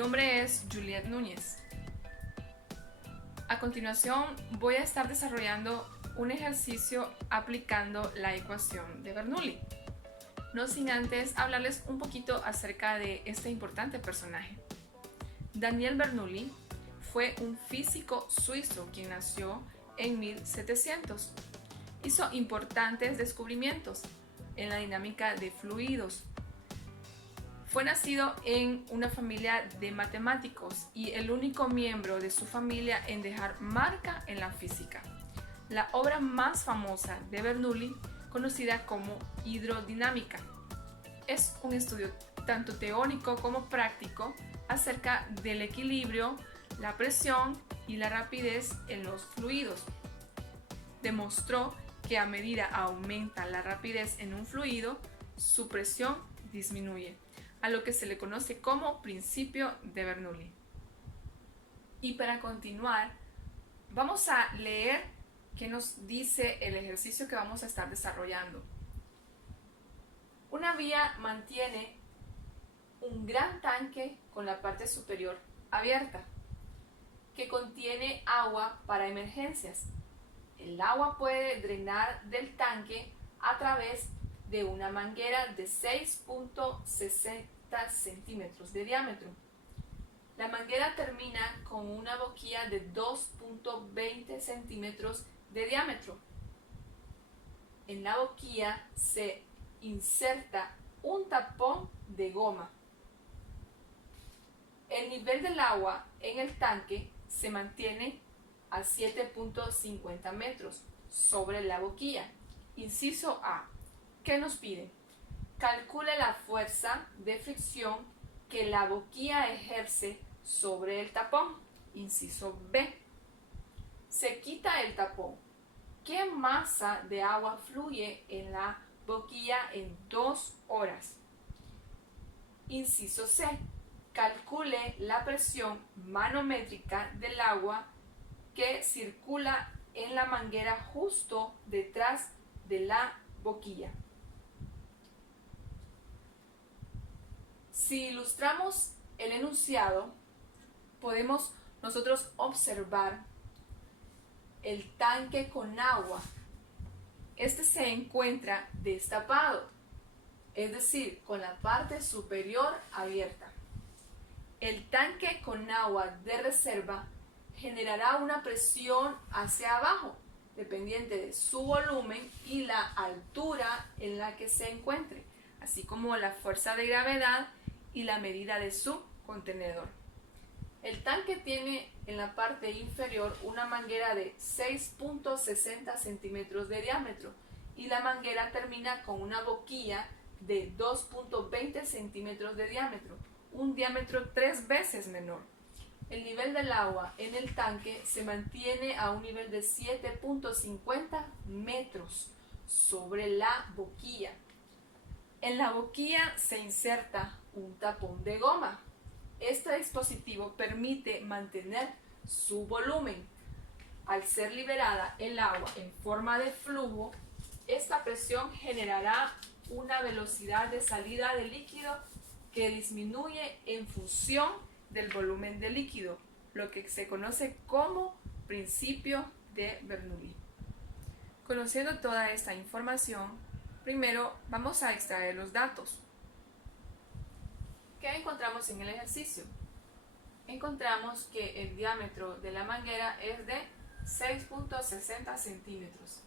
nombre es Juliet Núñez. A continuación voy a estar desarrollando un ejercicio aplicando la ecuación de Bernoulli. No sin antes hablarles un poquito acerca de este importante personaje. Daniel Bernoulli fue un físico suizo quien nació en 1700. Hizo importantes descubrimientos en la dinámica de fluidos. Fue nacido en una familia de matemáticos y el único miembro de su familia en dejar marca en la física. La obra más famosa de Bernoulli, conocida como hidrodinámica, es un estudio tanto teórico como práctico acerca del equilibrio, la presión y la rapidez en los fluidos. Demostró que a medida aumenta la rapidez en un fluido, su presión disminuye, a lo que se le conoce como principio de Bernoulli. Y para continuar, vamos a leer qué nos dice el ejercicio que vamos a estar desarrollando. Una vía mantiene un gran tanque con la parte superior abierta, que contiene agua para emergencias. El agua puede drenar del tanque a través de una manguera de 6.60 centímetros de diámetro. La manguera termina con una boquilla de 2.20 centímetros de diámetro. En la boquilla se inserta un tapón de goma. El nivel del agua en el tanque se mantiene a 7.50 metros sobre la boquilla. Inciso A. ¿Qué nos pide? Calcule la fuerza de fricción que la boquilla ejerce sobre el tapón. Inciso B. Se quita el tapón. ¿Qué masa de agua fluye en la boquilla en 2 horas? Inciso C. Calcule la presión manométrica del agua que circula en la manguera justo detrás de la boquilla. Si ilustramos el enunciado, podemos nosotros observar el tanque con agua. Este se encuentra destapado, es decir, con la parte superior abierta. El tanque con agua de reserva generará una presión hacia abajo, dependiente de su volumen y la altura en la que se encuentre, así como la fuerza de gravedad y la medida de su contenedor. El tanque tiene en la parte inferior una manguera de 6.60 centímetros de diámetro y la manguera termina con una boquilla de 2.20 centímetros de diámetro, un diámetro 3 veces menor. El nivel del agua en el tanque se mantiene a un nivel de 7.50 metros sobre la boquilla. En la boquilla se inserta un tapón de goma. Este dispositivo permite mantener su volumen. Al ser liberada el agua en forma de flujo, esta presión generará una velocidad de salida de líquido que disminuye en función del volumen del líquido, lo que se conoce como principio de Bernoulli. Conociendo toda esta información, primero vamos a extraer los datos. ¿Qué encontramos en el ejercicio? Encontramos que el diámetro de la manguera es de 6.60 centímetros.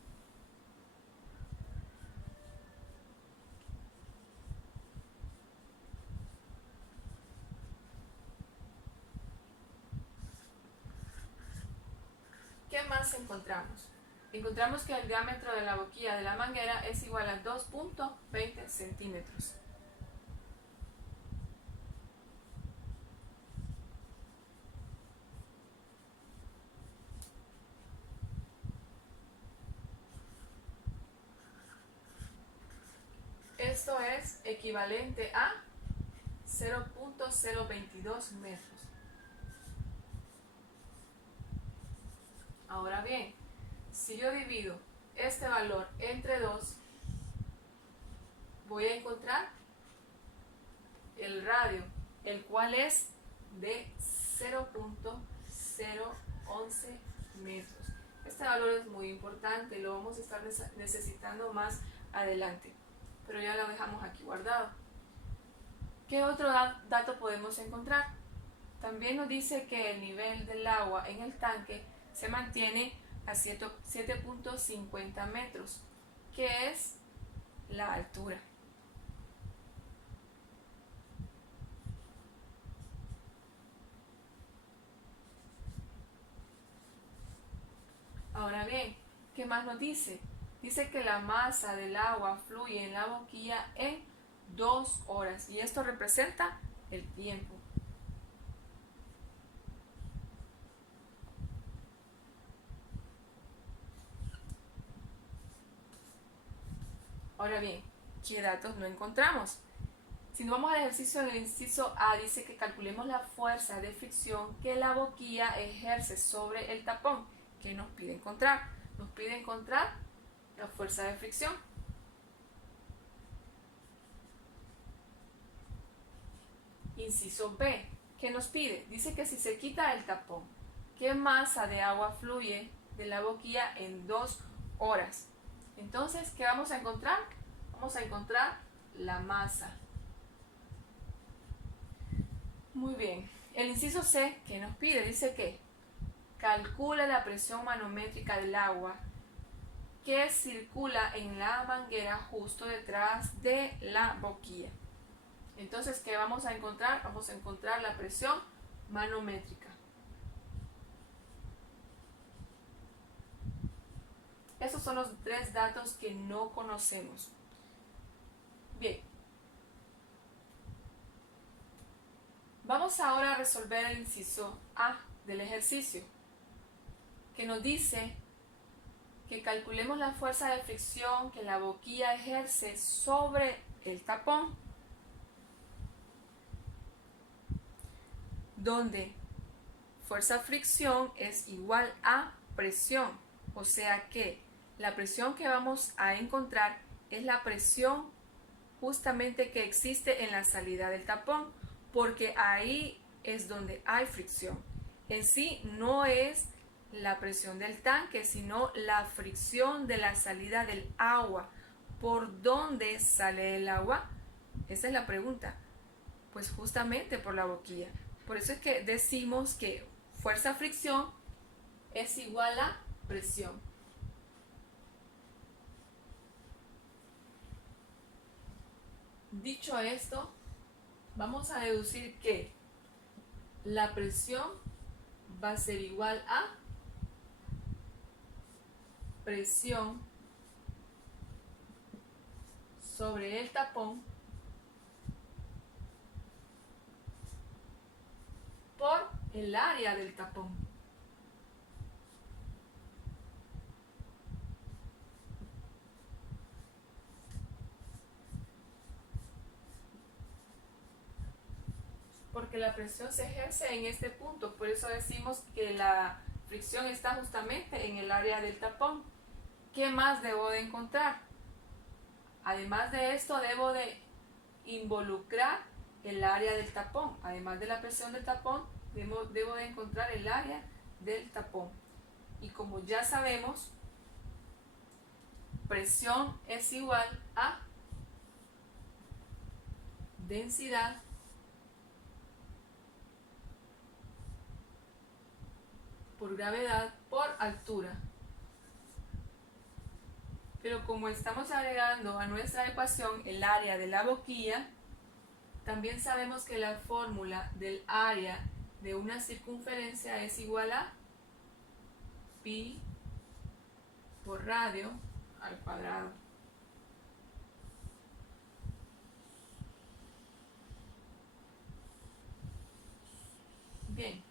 ¿Qué más encontramos? Encontramos que el diámetro de la boquilla de la manguera es igual a 2.20 centímetros. Esto es equivalente a 0.022 metros. Ahora bien, si yo divido este valor entre 2, voy a encontrar el radio, el cual es de 0.011 metros. Este valor es muy importante, lo vamos a estar necesitando más adelante, pero ya lo dejamos aquí guardado. ¿Qué otro dato podemos encontrar? También nos dice que el nivel del agua en el tanque se mantiene a 7.50 metros, que es la altura. Ahora bien, ¿qué más nos dice? Dice que la masa del agua fluye en la boquilla en 2 horas y esto representa el tiempo. Ahora bien, ¿qué datos no encontramos? Si nos vamos al ejercicio en el inciso A, dice que calculemos la fuerza de fricción que la boquilla ejerce sobre el tapón. ¿Qué nos pide encontrar? Nos pide encontrar la fuerza de fricción. Inciso B, ¿qué nos pide? Dice que si se quita el tapón, ¿qué masa de agua fluye de la boquilla en 2 horas? Entonces, ¿qué vamos a encontrar? Vamos a encontrar la masa. Muy bien. El inciso C, ¿qué nos pide? Dice que calcula la presión manométrica del agua que circula en la manguera justo detrás de la boquilla. Entonces, ¿qué vamos a encontrar? Vamos a encontrar la presión manométrica. Esos son los 3 datos que no conocemos. Bien. Vamos ahora a resolver el inciso A del ejercicio, que nos dice que calculemos la fuerza de fricción que la boquilla ejerce sobre el tapón, donde fuerza fricción es igual a presión, o sea que la presión que vamos a encontrar es la presión justamente que existe en la salida del tapón, porque ahí es donde hay fricción. En sí no es la presión del tanque, sino la fricción de la salida del agua. ¿Por dónde sale el agua? Esa es la pregunta. Pues justamente por la boquilla. Por eso es que decimos que fuerza fricción es igual a presión. Dicho esto, vamos a deducir que la presión va a ser igual a presión sobre el tapón por el área del tapón. Porque la presión se ejerce en este punto, por eso decimos que la fricción está justamente en el área del tapón. ¿Qué más debo de encontrar? Además de esto, debo de involucrar el área del tapón. Además de la presión del tapón, debo de encontrar el área del tapón. Y como ya sabemos, presión es igual a densidad por gravedad por altura. Pero como estamos agregando a nuestra ecuación el área de la boquilla, también sabemos que la fórmula del área de una circunferencia es igual a pi por radio al cuadrado. Bien,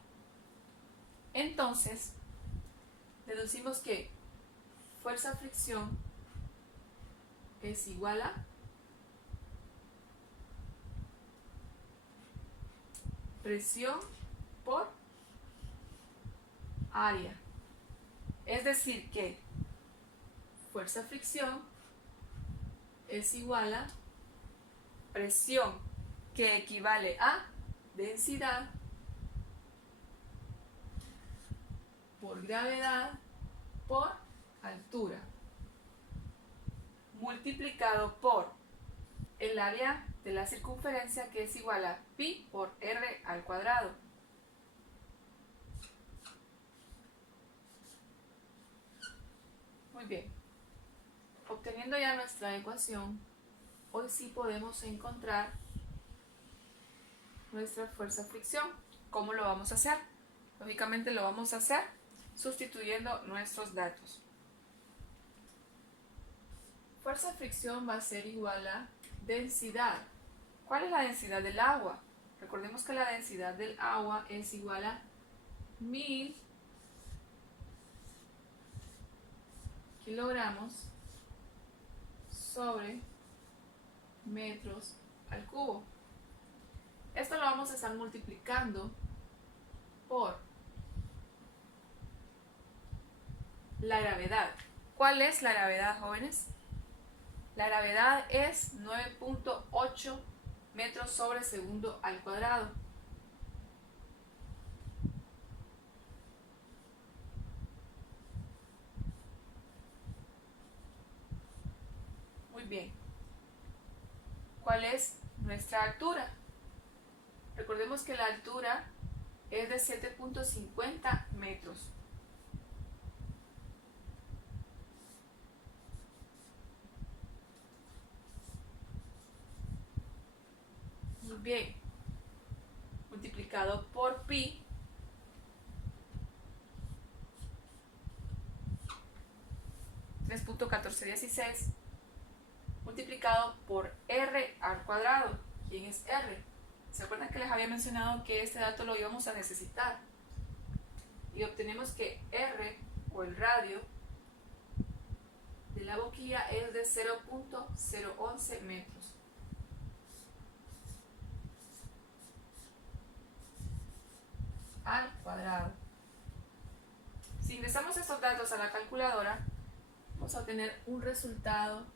entonces deducimos que fuerza fricción es igual a presión por área. Es decir que fuerza fricción es igual a presión, que equivale a densidad por gravedad por altura, multiplicado por el área de la circunferencia, que es igual a pi por r al cuadrado. Muy bien. Obteniendo ya nuestra ecuación, hoy sí podemos encontrar nuestra fuerza fricción. ¿Cómo lo vamos a hacer? Lógicamente lo vamos a hacer sustituyendo nuestros datos. Fuerza fricción va a ser igual a densidad. ¿Cuál es la densidad del agua? Recordemos que la densidad del agua es igual a 1000 kilogramos sobre metros al cubo. Esto lo vamos a estar multiplicando por la gravedad. ¿Cuál es la gravedad, jóvenes? La gravedad es 9.8 metros sobre segundo al cuadrado. Muy bien. ¿Cuál es nuestra altura? Recordemos que la altura es de 7.50 metros. Muy bien. Multiplicado por pi, (3.1416), multiplicado por r al cuadrado. ¿Quién es r? ¿Se acuerdan que les había mencionado que este dato lo íbamos a necesitar? Y obtenemos que r, o el radio de la boquilla, es de 0.011 metros. Al cuadrado. Si ingresamos estos datos a la calculadora, vamos a obtener un resultado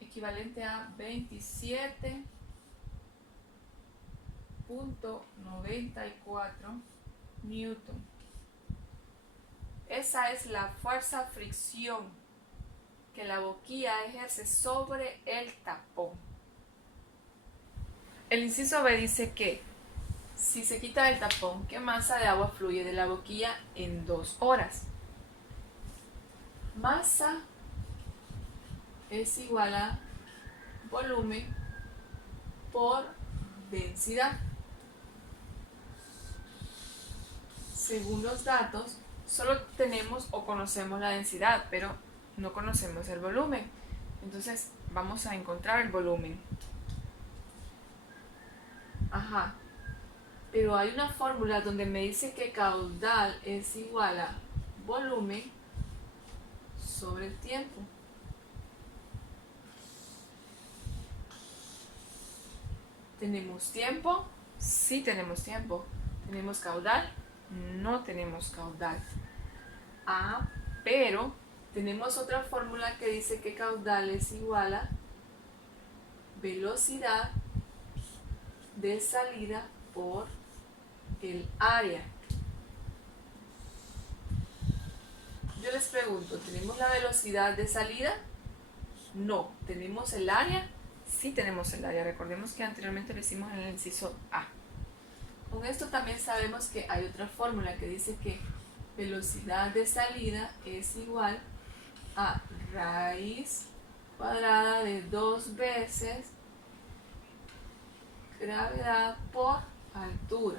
equivalente a 27.94 newton. Esa es la fuerza fricción que la boquilla ejerce sobre el tapón. El inciso B dice que si se quita el tapón, ¿qué masa de agua fluye de la boquilla en 2 horas? Masa es igual a volumen por densidad. Según los datos, solo tenemos o conocemos la densidad, pero no conocemos el volumen. Entonces vamos a encontrar el volumen. Ajá. Pero hay una fórmula donde me dice que caudal es igual a volumen sobre el tiempo. ¿Tenemos tiempo? Sí tenemos tiempo. ¿Tenemos caudal? No tenemos caudal. Ah, pero tenemos otra fórmula que dice que caudal es igual a velocidad de salida por el área. Yo les pregunto, ¿tenemos la velocidad de salida? No. ¿Tenemos el área? Sí tenemos el área. Recordemos que anteriormente lo hicimos en el inciso A. Con esto también sabemos que hay otra fórmula que dice que velocidad de salida es igual a raíz cuadrada de 2 veces gravedad por altura.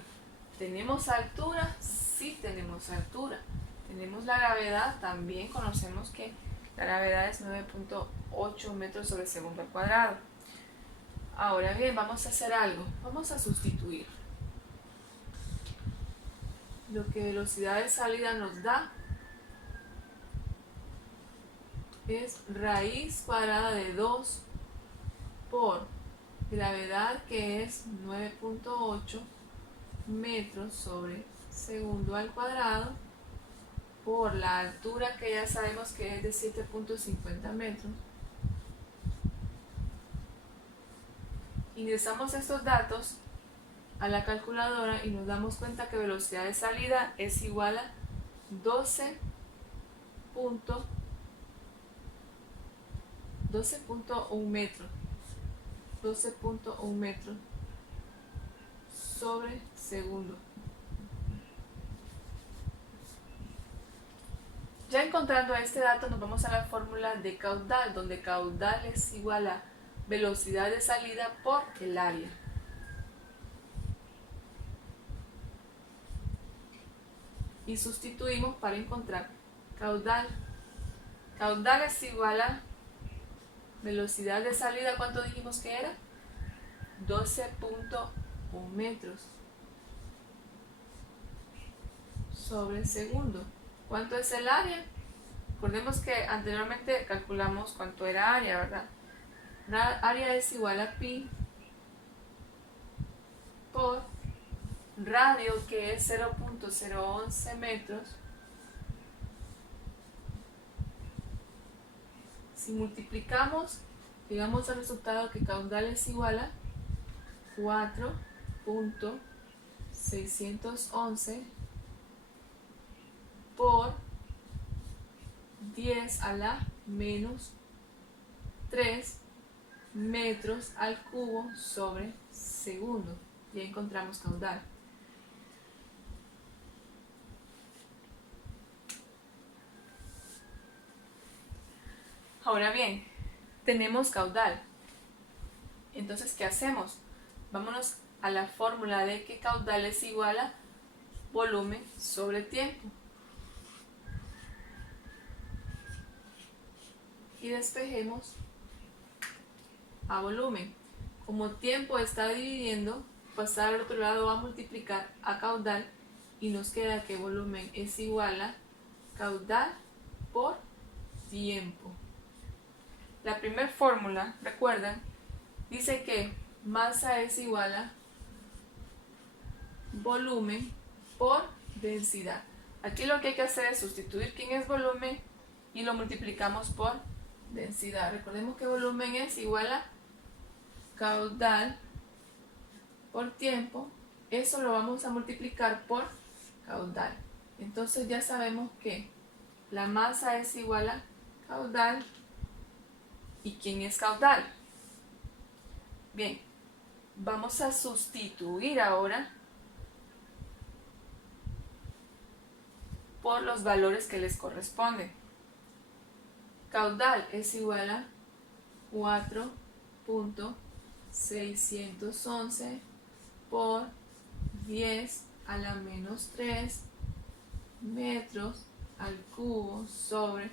¿Tenemos altura? Sí tenemos altura. ¿Tenemos la gravedad? También conocemos que la gravedad es 9.8 metros sobre segundo al cuadrado. Ahora bien, vamos a hacer algo. Vamos a sustituir. Lo que velocidad de salida nos da es raíz cuadrada de 2 por gravedad, que es 9.8 metros sobre segundo al cuadrado, por la altura, que ya sabemos que es de 7.50 metros. Ingresamos estos datos a la calculadora y nos damos cuenta que velocidad de salida es igual a 12.1 metros. 12.1 metros sobre segundo. Ya encontrando este dato nos vamos a la fórmula de caudal, donde caudal es igual a velocidad de salida por el área. Y sustituimos para encontrar caudal. Caudal es igual a velocidad de salida, ¿cuánto dijimos que era? 12.1 metros sobre segundo. ¿Cuánto es el área? Recordemos que anteriormente calculamos cuánto era área, ¿verdad? Área es igual a pi por radio, que es 0.011 metros. Si multiplicamos, llegamos al resultado que caudal es igual a 4.611 por 10 a la menos 3 metros al cubo sobre segundo. Ya encontramos caudal. Ahora bien, tenemos caudal. Entonces, ¿qué hacemos? Vámonos a la fórmula de que caudal es igual a volumen sobre tiempo. Y despejemos a volumen. Como tiempo está dividiendo, pasar al otro lado va a multiplicar a caudal y nos queda que volumen es igual a caudal por tiempo. La primera fórmula, recuerdan, dice que masa es igual a volumen por densidad. Aquí lo que hay que hacer es sustituir quién es volumen y lo multiplicamos por densidad. Recordemos que volumen es igual a caudal por tiempo. Eso lo vamos a multiplicar por caudal. Entonces ya sabemos que la masa es igual a caudal. ¿Y quién es caudal? Bien, vamos a sustituir ahora por los valores que les corresponden. Caudal es igual a 4.611 por 10 a la menos 3 metros al cubo sobre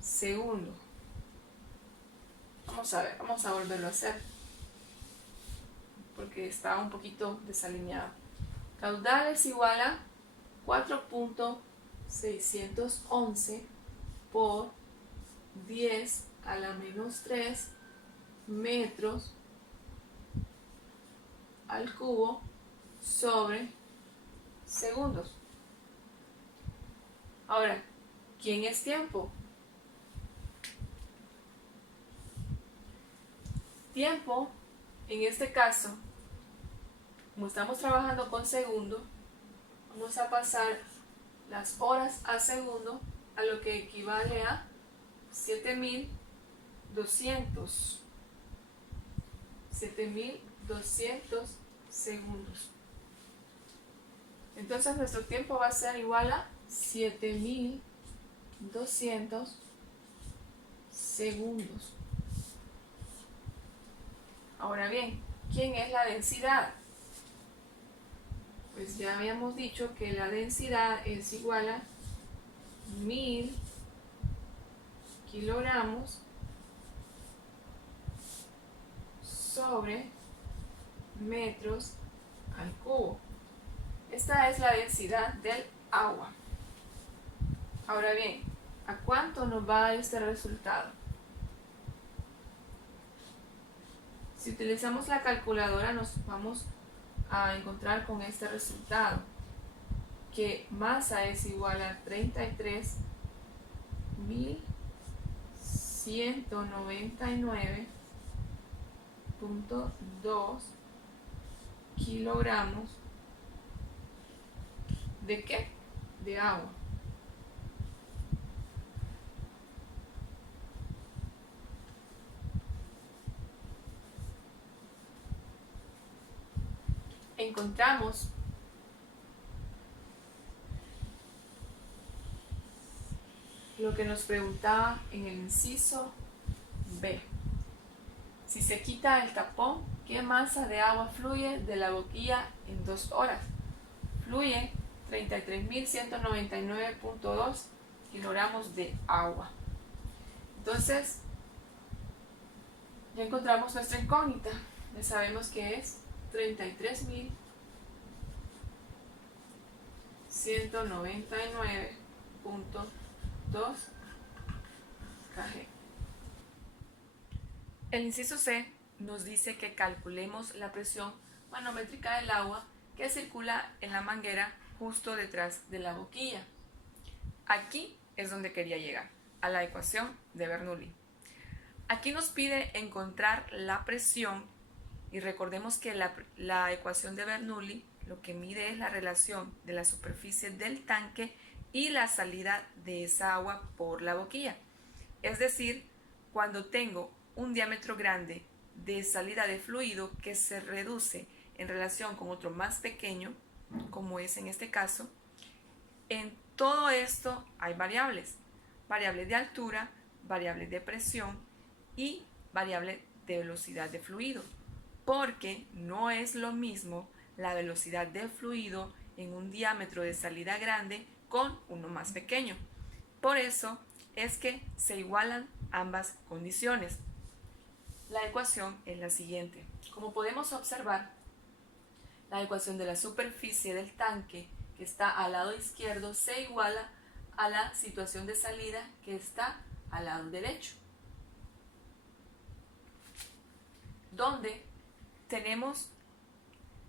segundo. Vamos a ver, vamos a volverlo a hacer porque está un poquito desalineado. Caudal es igual a 4.611 por 10 a la menos 3 metros al cubo sobre segundos. Ahora, ¿quién es tiempo? Tiempo, en este caso, como estamos trabajando con segundo, vamos a pasar las horas a segundo, a lo que equivale a 7.200 segundos. Entonces nuestro tiempo va a ser igual a 7.200 segundos. Ahora bien, ¿quién es la densidad? Pues ya habíamos dicho que la densidad es igual a 1000 kilogramos sobre metros al cubo. Esta es la densidad del agua. Ahora bien, ¿a cuánto nos va a dar este resultado? Si utilizamos la calculadora nos vamos a encontrar con este resultado, que masa es igual a 33.199.2 kilogramos ¿de qué? De agua. Encontramos lo que nos preguntaba en el inciso B. Si se quita el tapón, ¿qué masa de agua fluye de la boquilla en 2 horas? Fluye 33.199.2 kilogramos de agua. Entonces, ya encontramos nuestra incógnita. Ya sabemos que es 33.199.2 kg. El inciso C nos dice que calculemos la presión manométrica del agua que circula en la manguera justo detrás de la boquilla. Aquí es donde quería llegar, a la ecuación de Bernoulli. Aquí nos pide encontrar la presión y recordemos que la ecuación de Bernoulli lo que mide es la relación de la superficie del tanque y la salida de esa agua por la boquilla. Es decir, cuando tengo un diámetro grande de salida de fluido que se reduce en relación con otro más pequeño, como es en este caso, en todo esto hay variables. Variables de altura, variables de presión y variable de velocidad de fluido. Porque no es lo mismo la velocidad de fluido en un diámetro de salida grande con uno más pequeño. Por eso es que se igualan ambas condiciones. La ecuación es la siguiente. Como podemos observar, la ecuación de la superficie del tanque que está al lado izquierdo se iguala a la situación de salida que está al lado derecho, donde tenemos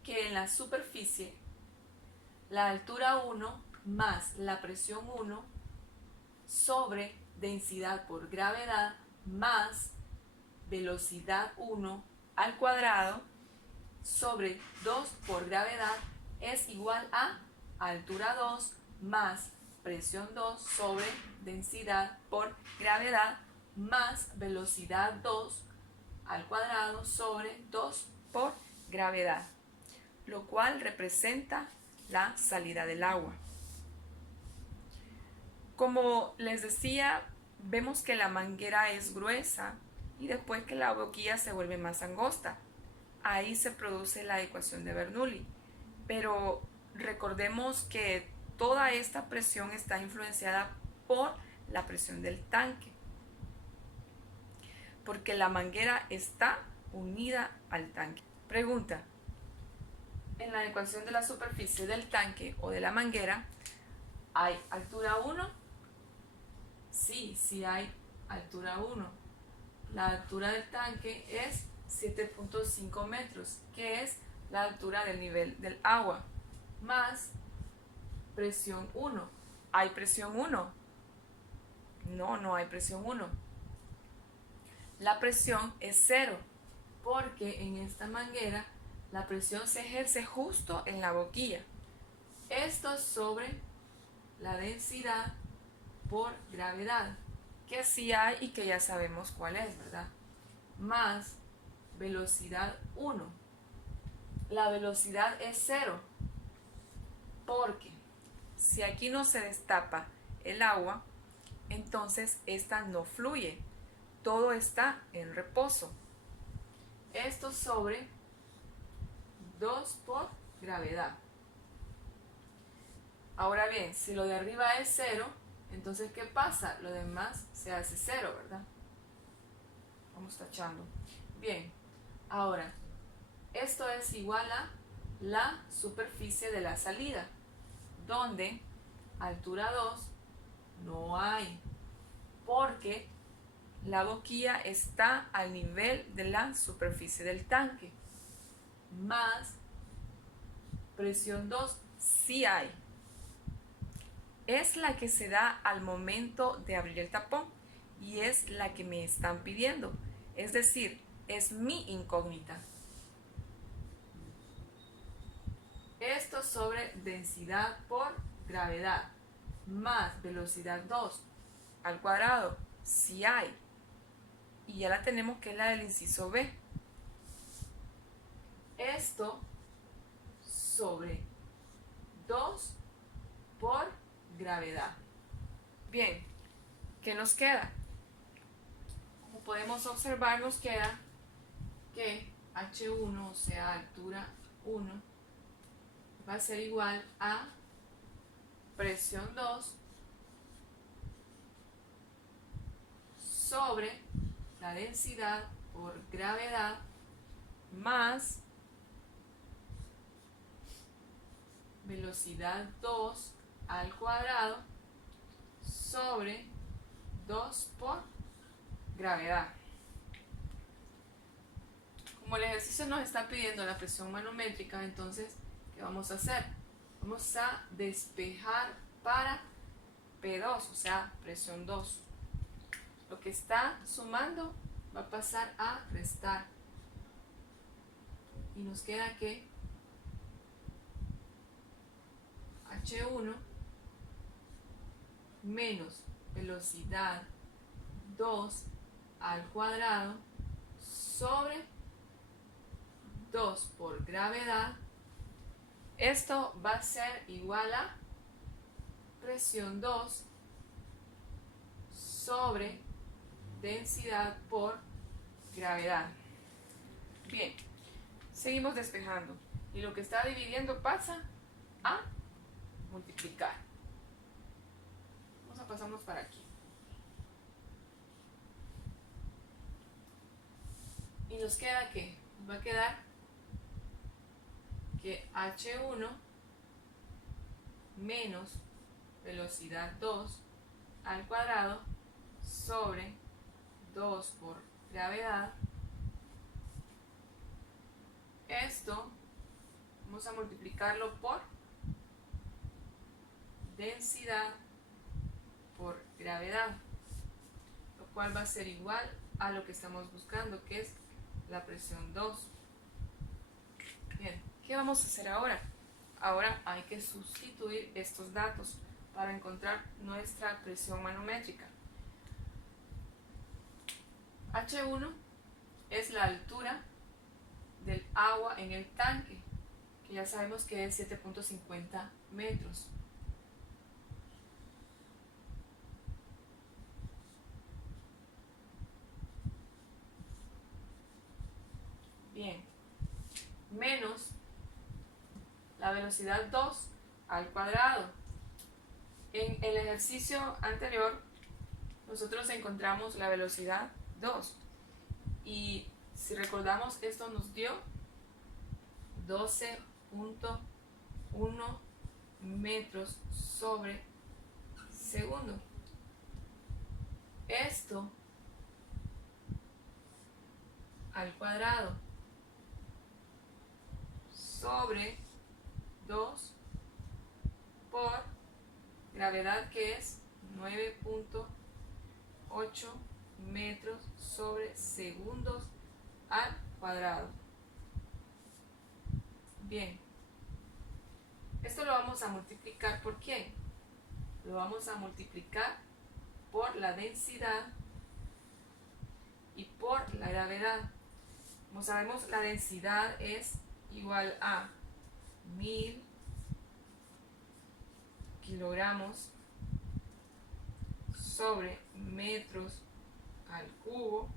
que en la superficie la altura 1 más la presión 1 sobre densidad por gravedad más velocidad 1 al cuadrado sobre 2 por gravedad es igual a altura 2 más presión 2 sobre densidad por gravedad más velocidad 2 al cuadrado sobre 2 por gravedad, lo cual representa la salida del agua. Como les decía, vemos que la manguera es gruesa y después que la boquilla se vuelve más angosta. Ahí se produce la ecuación de Bernoulli. Pero recordemos que toda esta presión está influenciada por la presión del tanque, porque la manguera está unida al tanque. Pregunta: en la ecuación de la superficie del tanque o de la manguera, ¿hay altura 1? Sí hay altura 1. La altura del tanque es 7.5 metros, que es la altura del nivel del agua, más presión 1. ¿Hay presión 1? No hay presión 1. La presión es 0, porque en esta manguera la presión se ejerce justo en la boquilla. Esto sobre la densidad por gravedad, que sí hay y que ya sabemos cuál es, ¿verdad? Más velocidad 1. La velocidad es 0, porque si aquí no se destapa el agua, entonces esta no fluye. Todo está en reposo. Esto sobre 2 por gravedad. Ahora bien, si lo de arriba es 0, entonces ¿qué pasa? Lo demás se hace 0, ¿verdad? Vamos tachando. Bien, ahora, esto es igual a la superficie de la salida, donde altura 2 no hay, porque la boquilla está al nivel de la superficie del tanque, más presión 2 sí hay. Es la que se da al momento de abrir el tapón y es la que me están pidiendo, es decir, es mi incógnita. sobre densidad por gravedad más velocidad 2 al cuadrado, si hay. Y ya la tenemos, que es la del inciso B. Esto sobre 2 por gravedad. Bien, ¿qué nos queda? Como podemos observar, nos queda que H1, o sea, altura 1, va a ser igual a presión 2 sobre la densidad por gravedad más velocidad 2 al cuadrado sobre 2 por gravedad. Como el ejercicio nos está pidiendo la presión manométrica, entonces, ¿qué vamos a hacer? Vamos a despejar para P2, o sea, presión 2. Lo que está sumando va a pasar a restar. Y nos queda que H1 menos velocidad 2 al cuadrado sobre 2 por gravedad. Esto va a ser igual a presión 2 sobre densidad por gravedad. Bien, seguimos despejando. Y lo que está dividiendo pasa a multiplicar. Vamos a pasarnos para aquí. Y nos queda que va a quedar que H1 menos velocidad 2 al cuadrado sobre 2 por gravedad. Esto vamos a multiplicarlo por densidad por gravedad, lo cual va a ser igual a lo que estamos buscando, que es la presión 2. Bien, ¿qué vamos a hacer ahora? Ahora hay que sustituir estos datos para encontrar nuestra presión manométrica. H1 es la altura del agua en el tanque, que ya sabemos que es 7.50 metros. Bien, menos la velocidad 2 al cuadrado. En el ejercicio anterior nosotros encontramos la velocidad 2 y si recordamos, esto nos dio 12.1 metros sobre segundo. Esto al cuadrado sobre 2 por gravedad, que es 9.8 metros sobre segundos al cuadrado. Bien, esto lo vamos a multiplicar ¿por quién? Lo vamos a multiplicar por la densidad y por la gravedad. Como sabemos, la densidad es igual a 1000 kilogramos sobre metros al cubo,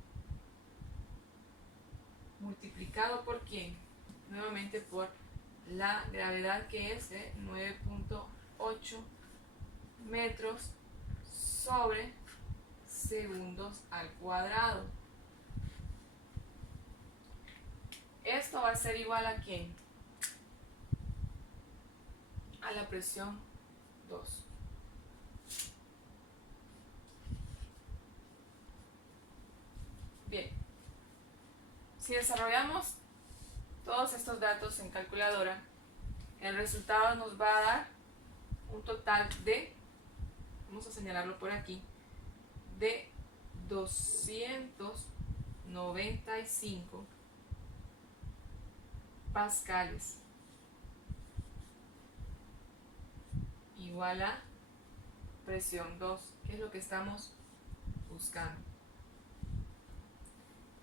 multiplicado por quién? Nuevamente por la gravedad, que es de 9.8 metros sobre segundos al cuadrado. Esto va a ser igual a ¿quién? A la presión 2. Bien, si desarrollamos todos estos datos en calculadora, el resultado nos va a dar un total de, vamos a señalarlo por aquí, de 295 pascales. igual a presión 2, que es lo que estamos buscando.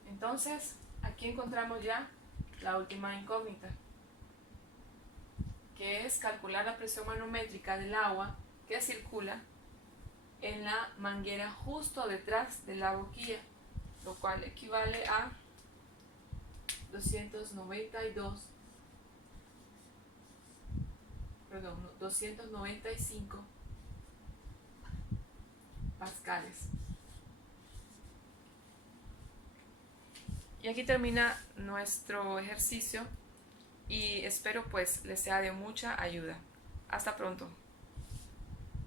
Entonces, aquí encontramos ya la última incógnita, que es calcular la presión manométrica del agua que circula en la manguera justo detrás de la boquilla, lo cual equivale a 295 pascales. Y aquí termina nuestro ejercicio y espero pues les sea de mucha ayuda. Hasta pronto.